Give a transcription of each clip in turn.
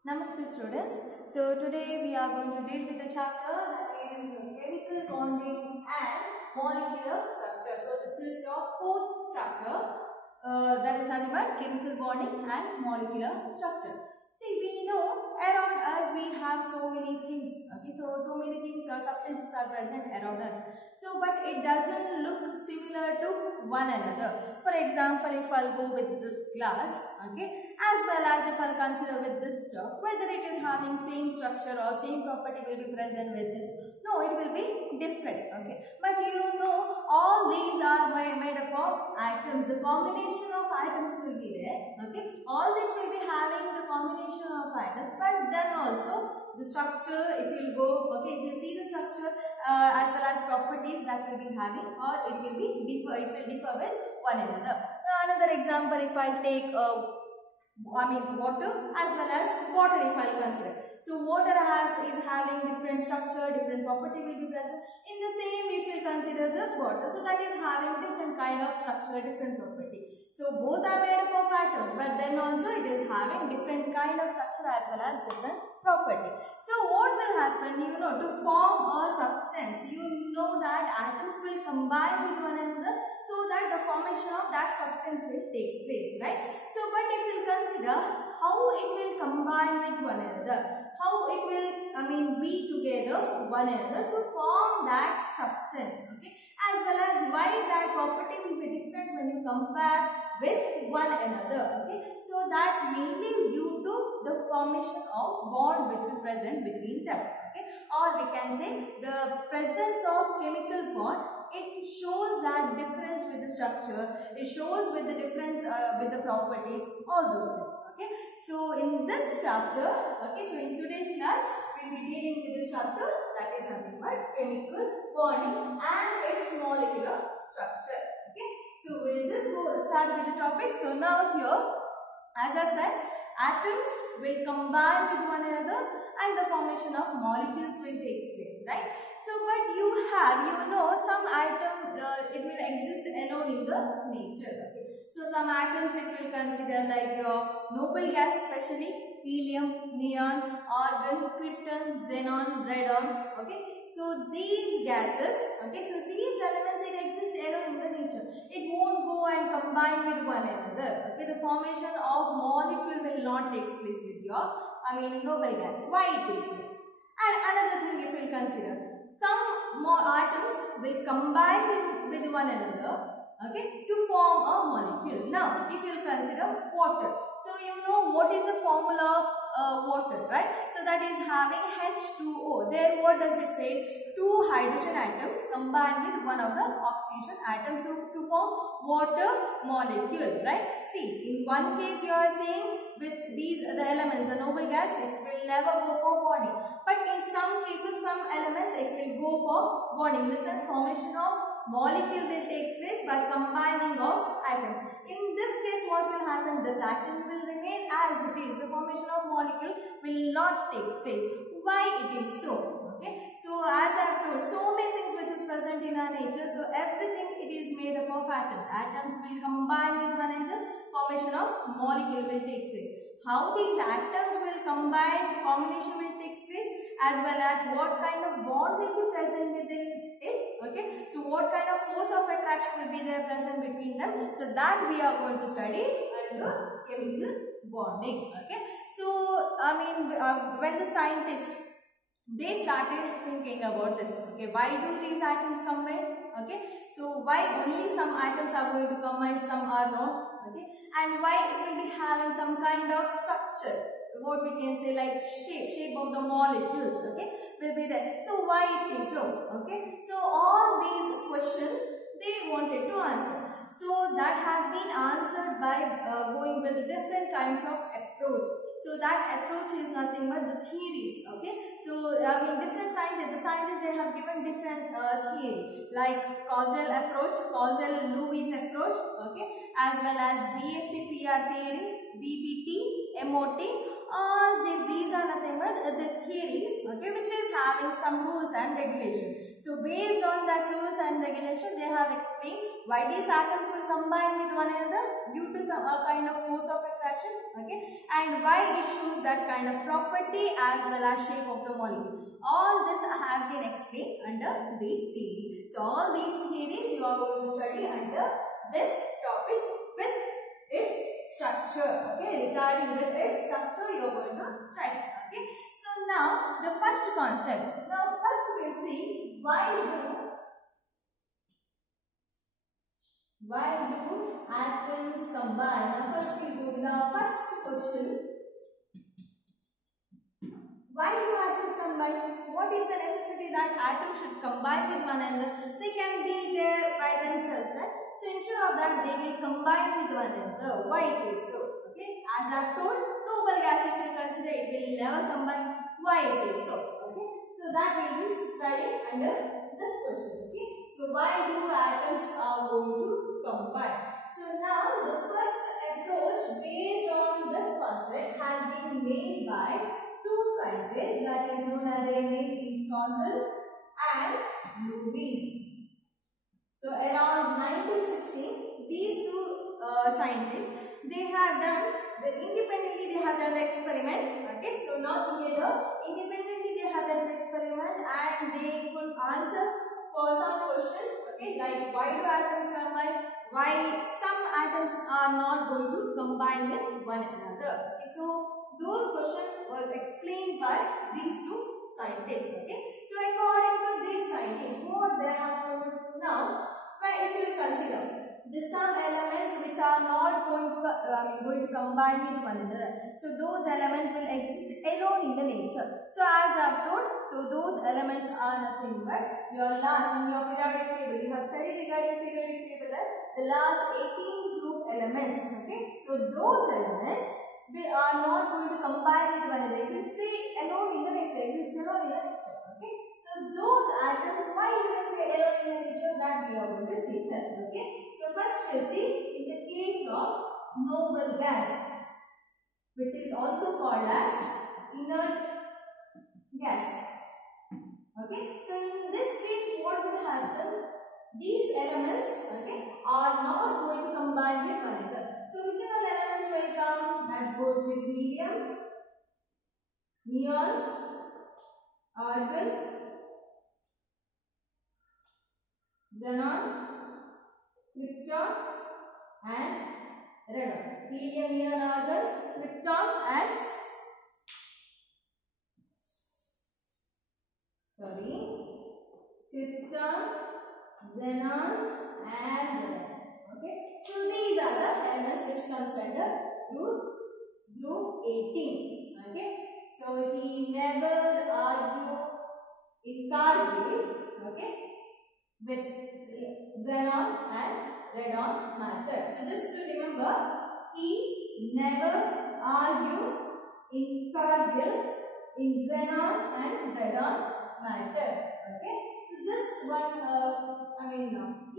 Namaste students. So today we are going to deal with the chapter that is chemical bonding and molecular structure. So this is your fourth chapter that is nothing but chemical bonding and molecular structure. See, we know around us we have so many things. Okay, so many things or substances are present around us. So but it doesn't look similar to one another. For example, if I'll go with this glass, okay, as well as if I'll consider with this chalk, whether it is having same structure or same property will be present with this. No, it will be different. Okay, but you know all these are made up of atoms. The combination of atoms will be there. Okay, all this will be having the combination of atoms, but then also the structure, if you go, okay, if you see the structure as well as properties that will be having, or it will differ with one another. Another example, if I take water as well as water, if I consider. So water is having different structure, different property will be present. In the same, if you consider this water, so that is having different kind of structure, different property. So both are made up of atoms, but then also it is having different kind of structure as well as different property. So what will happen, to form a substance, you know that atoms will combine with one another so that the formation of that substance will take place, right? So but if you consider how it will combine with one another, how it will be together one another to form that substance, okay, as well as why that property will be different when you compare with one another, okay. So that mainly due to the formation of bond which is present between them, okay, or we can say the presence of chemical bond. It shows that difference with the structure, it shows with the difference with the properties, all those things, okay. So in this chapter, okay, so in today's class we will be dealing with the chapter that is nothing but chemical bonding and its molecular structure, okay. So we'll just start with the topic. So now here, as I said, atoms will combine with one another and the formation of molecules will take place, right? So but some atom, it will exist alone in the nature, okay. So some atoms, if you consider like your noble gas, especially helium, neon, argon, krypton, xenon, radon, okay. So these gases, okay, so these elements, it exist alone in the nature. It won't go and combine with one another, okay. The formation of molecule will not take place with your, noble gas. Why it is so? And another thing, if you consider, some more atoms will combine with one another, okay, to form a molecule. Now, if you consider water, so you know what is the formula of water, right? So that is having H2O. There, what does it say? Two hydrogen atoms combine with one of the oxygen atoms to form water molecule, right? See, in one case you are saying with the elements, the noble gas, it will never go for bonding. But in some cases, some elements, it will go for bonding. In the sense, formation of molecule will take place by combining of atoms. In this case, what will happen? This atom will remain as it is. The formation of molecule will not take place. Why it is so? Okay. So as I have told, so many things which is present in our nature. So everything, it is made up of atoms. Atoms will combine with one another. Formation of molecule will take place. How these atoms will combine, combination will take place, as well as what kind of bond will be present within it, okay. So what kind of force of attraction will be there present between them. So that we are going to study under chemical bonding, okay. So when the scientists, they started thinking about this, okay, why do these atoms combine, okay. So why only some atoms are going to combine, some are not, okay, and why it will be having some kind of structure, what we can say like shape of the molecules, okay, will be there. So why it is so, okay. So all these questions they wanted to answer. So that has been answered by going with different kinds of approach. So that approach is nothing but the theories, okay. So different scientists, they have given different theory like causal approach, causal Lewis approach, okay, as well as BSc-PR theory, BPT, MOT. All these are nothing but the theories, okay, which is having some rules and regulations. So based on that rules and regulation, they have explained why these atoms will combine with one another due to some kind of force of attraction, okay, and why it shows that kind of property as well as shape of the molecule. All this has been explained under these theories. So all these theories you are going to study under this topic with its structure, okay, regarding with its structure you are going to study, okay. So now the first concept. Now first we will see why do atoms combine. Now first we go with our first question. Why do atoms combine? What is the necessity that atoms should combine with one another? They can be there by themselves, right? So instead of that, they will combine with one another. Why it is so? Okay, as I have told, noble gas if you consider it will never combine. Why it is so? Okay, so that will be studied under this question. Okay, so why do atoms are going to combine? So now the first approach based on this concept has been made by two scientists, that is known as Emil Nossel and Lewis. So around 1916, these two scientists, they have done independently they have done the experiment. Okay, so not together, independently they have done the experiment and they could answer for some question. Okay, like why do atoms combine? Why some atoms are not going to combine with one another? Okay, so those questions was explained by these two scientists. Okay, so according to these scientists, what they have told now, if you consider the some elements which are not going to combine with one another, so those elements will exist alone in the nature. So as I have told, so those elements are nothing but your last in your periodic table. You have studied regarding periodic table, the last 18 group elements. Okay, so those elements, they are not going to combine with one another. It will stay alone in the nature. It will stay alone in the nature. Okay. So those atoms, why it will stay alone in the nature, that we are going to see first. Okay. So first we will see in the case of noble gas, which is also called as inert gas. Okay. So in this case, what will happen? These elements, okay, are not going to combine with one another. So which are the elements will come? That goes with helium, neon, argon, xenon, krypton and radon. Helium, neon, argon, krypton and krypton, xenon and radon. Okay, so these are the elements which comes under group 18. Okay, so he never argued in Cargill, okay, with xenon and radon matter. So just to remember, he never argued in Cargill in xenon and radon matter. Okay, so just one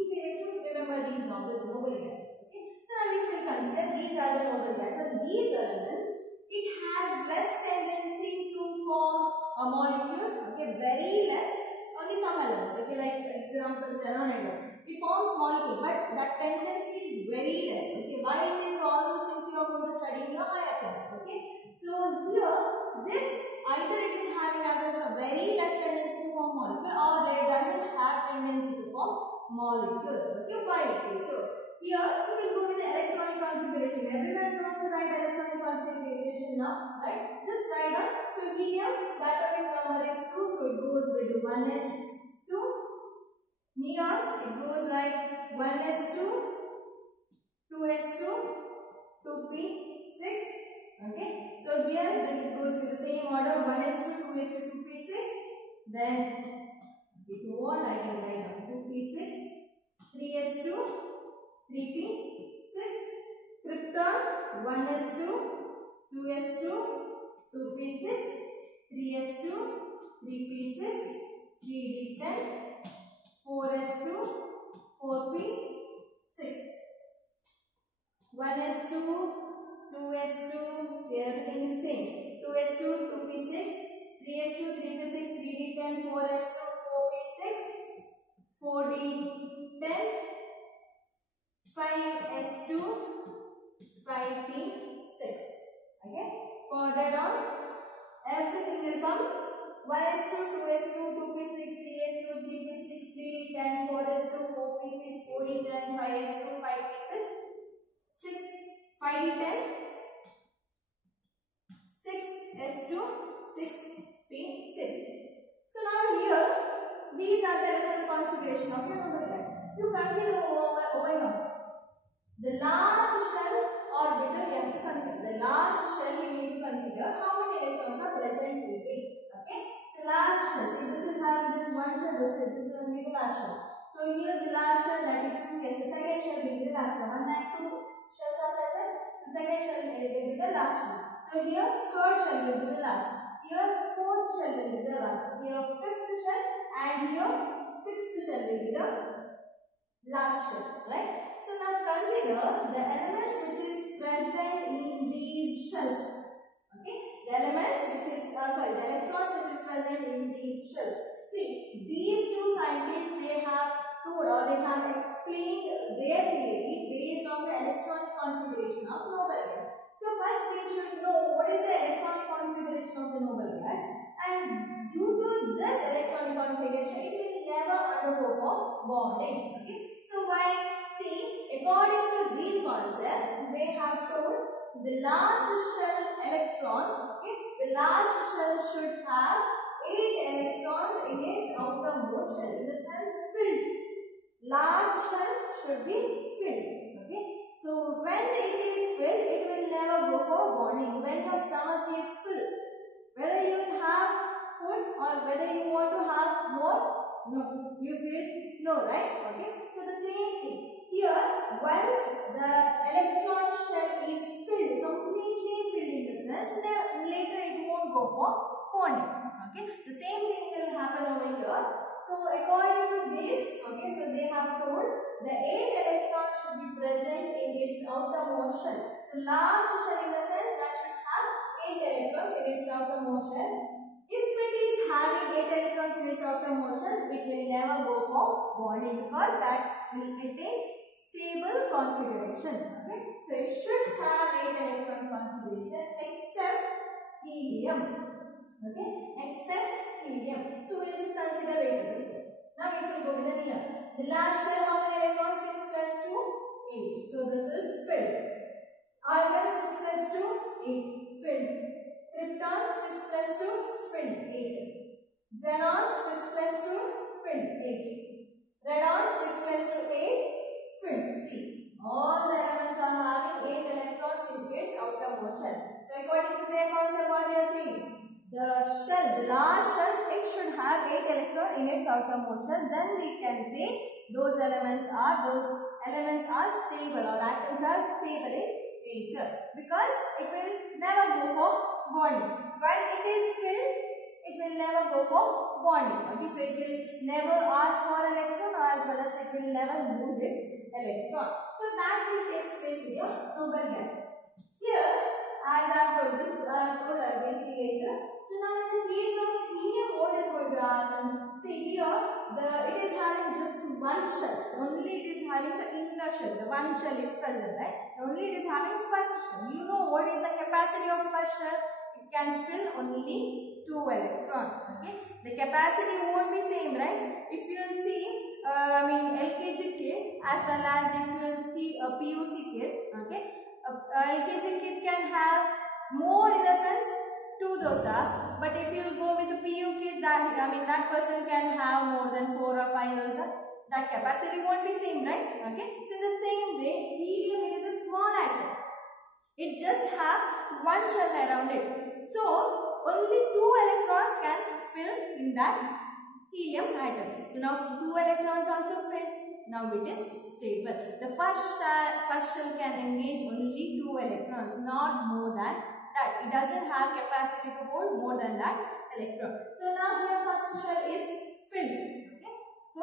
easy way to remember these noble gases. Okay, so now if we consider these are the noble gases, these elements, it has less tendency to form a molecule. Okay, very less. Only some elements. Okay, like example xenon and radon, it forms molecule, but that tendency is very less. Okay, why it is, all those things you are going to study in your higher class. Okay, so here this either it is having as a very less tendency to form molecule, or it doesn't have tendency to form molecules. Okay, why it is so? Here we will go with the electronic configuration. Everyone knows to write electronic configuration now, right? Just write down. So helium, the atomic number is 2, so it goes with 1s2. Neon, it goes like 1s2, 2s2, 2p6. Okay, so here it goes with the same order, 1s2, 2s2, 2p6. Then if you want, I can write down 2p6, 3s2, 3p6, krypton, 1s2, 2s2, 2p6, 3s2, 3p6, 3d10, 4s2, 4p6, 1s2, 2s2, see everything is same, 2s2, 2p6, 3s2, 3p6, 3d10, 4s2, 4p6, 4d10, 5s2, 5p6. Okay. For radon, everything will come 1s2, 2s2, 2p6, 3s2, 3p6, 3d10, 4s2, 4p6, 4d10, 5s2, 5p6, 6, 5d10, 6s2, 6p6. So now here, these are the electron configuration of your noble gas. You consider over here. The last shell orbital you have to consider. The last shell you need to consider how many electrons are present in it. Okay. So last shell. See, this is having this one shell. This is only the last shell. So here the last shell, that is 2s. So second shell will be the last one. 1 and 2 shells are present. So second shell will be the last one. So here third shell will be the last. Here fourth shell will be the last. Here fifth shell, and here sixth shell will be the last shell. Right? So now consider the elements which is present in these shells. Okay, the elements which is the electrons which is present in these shells. See, these two scientists, they have told or they have explained their theory based on the electronic configuration of noble gas. So first we should know what is the electronic configuration of the noble gas, and due to this electronic configuration, it will never undergo for bonding. Okay, so why? See, according to these concepts, they have told the last shell electron, okay, the last shell should have 8 electrons in its outermost shell, in the sense filled. Last shell should be filled. Okay, so when it is filled, it will never go for bonding. When your stomach is filled, whether you have food or whether you want to have more, no, you feel no, right? Okay, so the same thing. Here, once the electron shell is filled, completely filled in the sense, then later it won't go for bonding. Okay, the same thing will happen over here. So according to this, okay, so they have told the 8 electrons should be present in its outermost shell. So last shell in the sense that should have 8 electrons in its outermost shell. If it is having 8 electrons in its outermost shell, it will never go for bonding because that will attain stable configuration. Okay, so it should have 8 electron configuration except helium. Okay, except helium. So we'll just consider later this way. Now if we go with the neon, the last shell, how many electrons? 6 plus 2, 8. So this is filled. Argon 6 plus 2, 8, filled. Krypton 6 plus 2, filled, 8. Xenon 6 plus 2, filled, 8. Radon 6 plus 2, 8. Filled. See, all the elements are having 8 electrons in its outermost shell. So according to their concept, what they are saying, the shell, the last shell, it should have 8 electrons in its outermost shell. Then we can say those elements are stable, or atoms are stable in nature, because it will never go for bonding. When it is filled, it will never go for bonding. Okay, so it will never ask for an electron, or as well as it will never lose its electron. So that will take place with your noble gas. Here, as I have told this, I will see later. So now in the case of helium, what is going to happen? See here, it is having just one shell. Only it is having the inner shell. The one shell is present, right? Only it is having first shell. You know what is the capacity of first shell? It can fill only 2 electrons. Okay, the capacity won't be same, right? If you will see, LKG kit as well as if you will see a PUC kit, okay, LKG kit can have more in the sense 2 dosa, but if you will go with the PU kit, that person can have more than 4 or 5 dosa. That capacity won't be same, right? Okay, so in the same way, helium, it is a small atom. It just have one shell around it. So only 2 electrons can fill in that helium atom. So now 2 electrons also fill. Now it is stable. The first shell can engage only 2 electrons, not more than that. It doesn't have capacity to hold more than that electron. So now your first shell is filled. Okay. So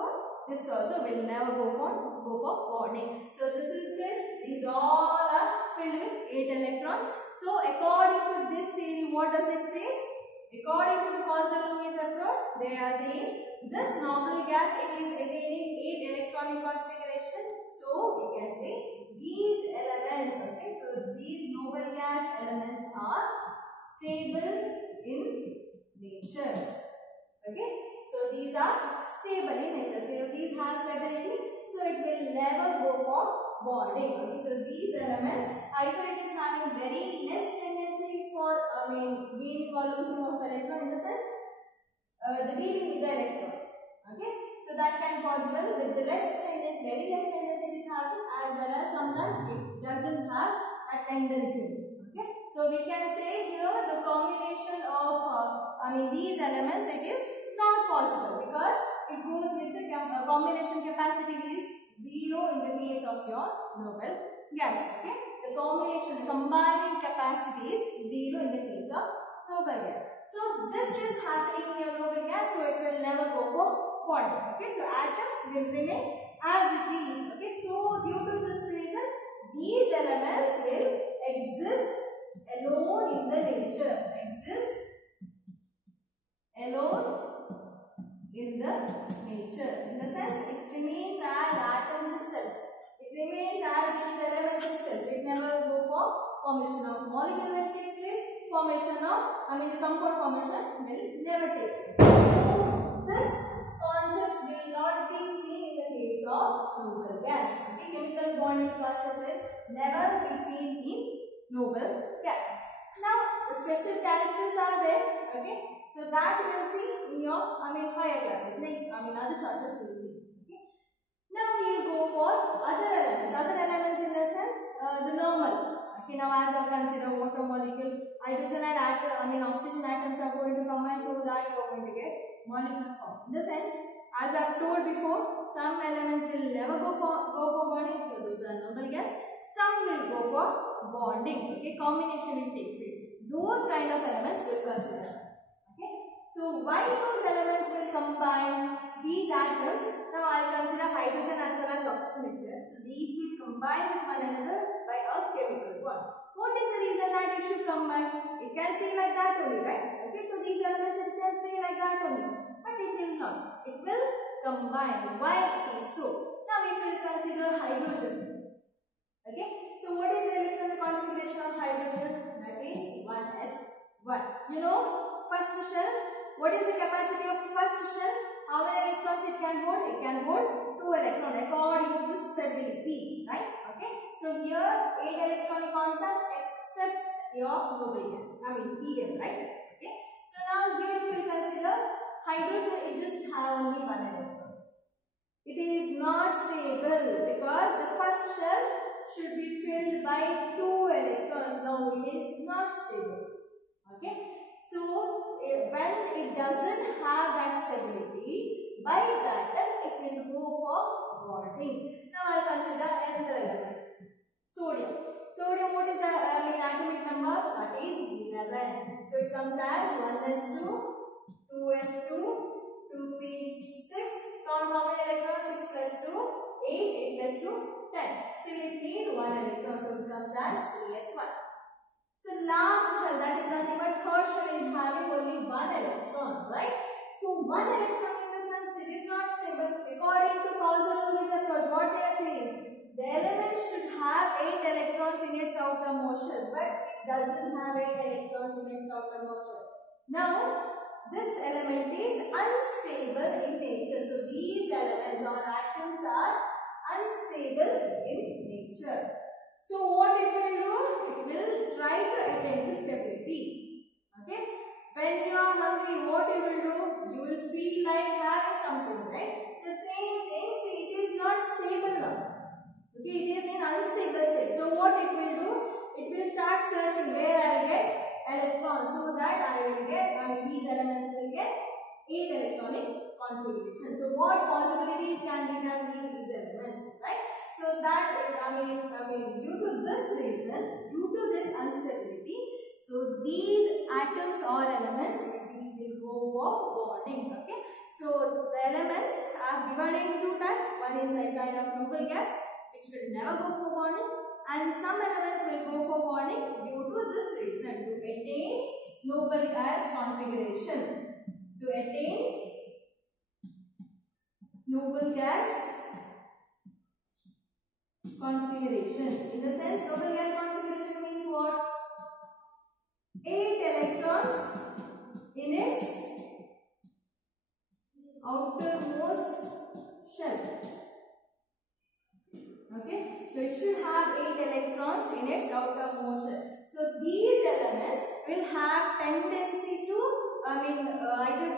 this also will never go for bonding. So this is filled. These all are filled with 8 electrons. So according to this theory, what does it say? According to the Clausius approach, they are saying this noble gas, it is attaining 8 electronic configuration configuration. So we can say these elements, okay, so these noble gas elements are stable in nature. Okay, so these are stable in nature. So if these have stability, so it will never go for bonding. Okay, so these elements, either it is having very less tendency for gaining or losing of electron, in the sense the dealing with the electron. Okay, so that can possible with the less tendency, very less tendency it is having, as well as sometimes it doesn't have that tendency. Okay, so we can say here the combination of these elements, it is not possible because it goes with the combination capacity is 0 in the case of your noble gas. Okay, the combining capacity is 0 in the case of noble gas. So this is happening in your noble gas, so it will never go for bonding. Okay, so atom will remain as it is. Okay, so due to this reason, these elements will exist alone in the nature. Exist alone in the nature. In the sense, it remains as atoms itself. It remains as these elements itself. It never go for formation of molecule when it takes place. Formation of, the compound formation will never take place. So this concept will not be seen in the case of noble gas. Okay, chemical bonding concept will never be seen in noble gas. Now the special characters are there. Okay, so that we will see in your higher classes. Next, other chapters we will see. Okay. Now we will go for other elements. Other elements in the sense the normal. Okay, now as I consider water molecule, hydrogen and oxygen atoms are going to combine, so that you are going to get molecule form. In the sense, as I have told before, some elements will never go for bonding, so those are noble gas. Some will go for bonding. Okay, combination will take place. Those kind of elements will consider. Okay, so why those elements will combine these atoms? Now I will consider hydrogen as well as oxygen itself. So these will combine with one another by a chemical bond. What is the reason that it should combine? It can say like that only, right? Okay, so these elements it can say like that only, but it will not. It will combine. Why it is so? Now if we consider hydrogen. Okay, so what is the electron configuration of hydrogen? That is 1s1. You know, first shell. What is the capacity of first shell? How many electrons it can hold? It can hold 2 electrons according to the stability, right? Okay, so here 8 electronic constant except your noble gas, helium, right? Okay, so now here if we consider hydrogen, it just have only 1 electron. It is not stable because the first shell should be filled by 2 electrons. Now it is not stable. Okay, so when it doesn't have that stability, by that it will go for bonding. Now I consider another element, sodium. Sodium, what is the atomic number? That is 11. So it comes as 1s2, 2s2, 2p6. Count how many electrons? 6 plus 2, 8, 8 plus 2, 10. Still it needs 1 electron, so it comes as 3s1. So last shell, that is nothing but third shell, is having only 1 electron, right? So 1 electron in the sense it is not stable. According to Clausius approach, what they are saying? The element should have 8 electrons in its outermost shell, but it doesn't have 8 electrons in its outermost shell. Now, this element is unstable in nature. So these elements or atoms are unstable in nature. So what it will do? It will try to attain the stability. Okay. When you are hungry, what it will do? You will feel like having something, right? The same thing, see, it is not stable now. Okay, it is in unstable state. So what it will do? It will start searching where I will get electrons, so that I will get, these elements will get 8 electronic configuration. So what possibilities can be done with these elements, right? So that, due to this reason, due to this instability, so these atoms or elements, these will go for bonding. Okay. So the elements are divided into 2 types. One is a kind of noble gas, which will never go for bonding, and some elements will go for bonding due to this reason, to attain noble gas configuration. To attain noble gas configuration. In the sense, noble gas configuration means what? 8 electrons in its outermost shell. Okay, so it should have 8 electrons in its outermost shell. So these elements will have tendency to, either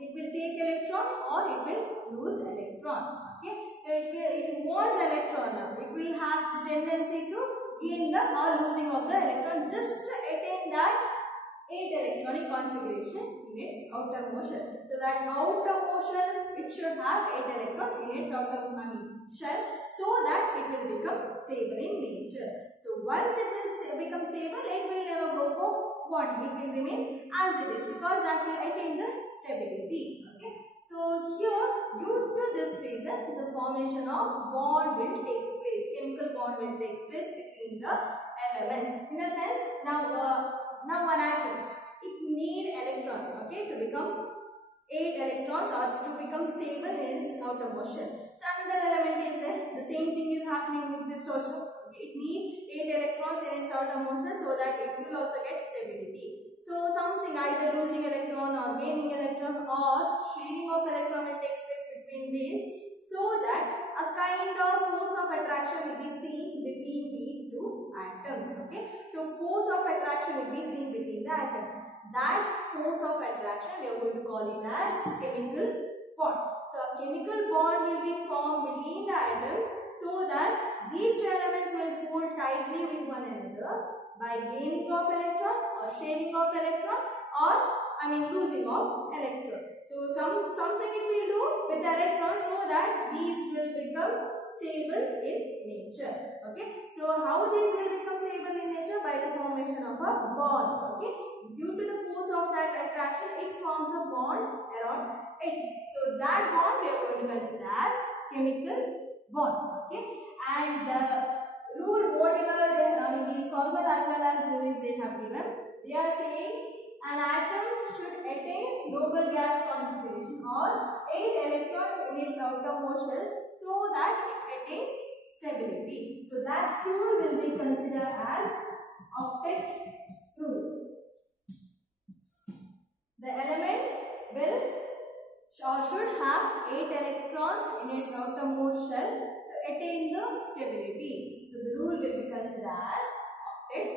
it will take electron or it will lose electron. Okay, so it wants electron now. It will have the tendency to gain the or losing of the electron just to attain that 8 electronic configuration in its outermost shell. So that outermost shell, it should have 8 electrons in its shell, so that it will become stable in nature. So once it will become stable, it will never go for bonding. It will remain as it is because that will attain the stability. Okay. So here, due to this reason, the formation of bond will take place. Chemical bond will take place between the elements. In a sense, now one atom, it need electron, okay, to become 8 electrons or to become stable in its outermost shell. So another element is there. The same thing is happening with this also. Okay, it needs 8 electrons in its outermost shell so that it will also get stability. So something either losing electron or gaining electron or sharing of electron will take place between these, so that a kind of force of attraction will be seen between these two atoms. Okay, so force of attraction will be seen between the atoms. That force of attraction we are going to call it as chemical bond. So a chemical bond will be formed between the atoms so that these two elements will hold tightly with one another by gaining of electron or sharing of electron or losing of electron. So something it will do with the electrons so that these will become stable in nature. Okay, so how these will become stable in nature? By the formation of a bond. Okay, due to the force of that attraction, it forms a bond around it. So that bond we are going to consider as chemical bond. Okay, and the rule whatever these causal as well as rules they have given, they are saying an atom should attain noble gas configuration or 8 electrons in its outermost shell so that it attains stability. So that rule will be considered as octet rule. The element will or should have 8 electrons in its outermost shell to attain the stability. So the rule will be considered as octet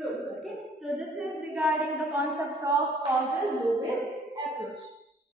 rule. Okay, so this is regarding the concept of causal Lewis approach.